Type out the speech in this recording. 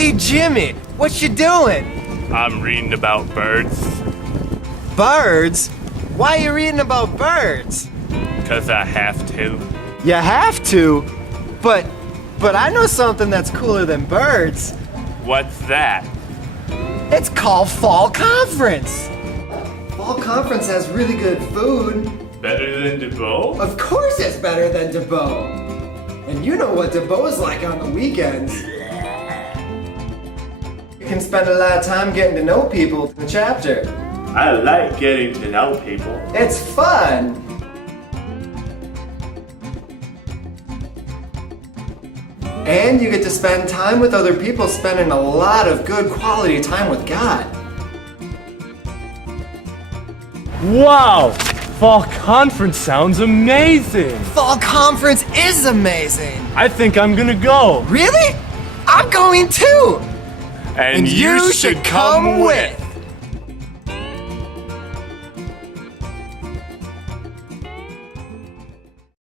Hey, Jimmy, what you doing? I'm reading about birds. Birds? Why are you reading about birds? 'Cause I have to. You have to, but I know something that's cooler than birds. What's that? It's called Fall Conference. Fall Conference has really good food. Better than DeBow? Of course it's better than DeBow. And you know what DeBow's like on the weekends. You can spend a lot of time getting to know people in the chapter. I like getting to know people. It's fun. And you get to spend time with other people, spending a lot of good quality time with God. Wow! Fall conference sounds amazing! Fall Conference is amazing. I think I'm gonna go. Really? I'm going too. And you should come with.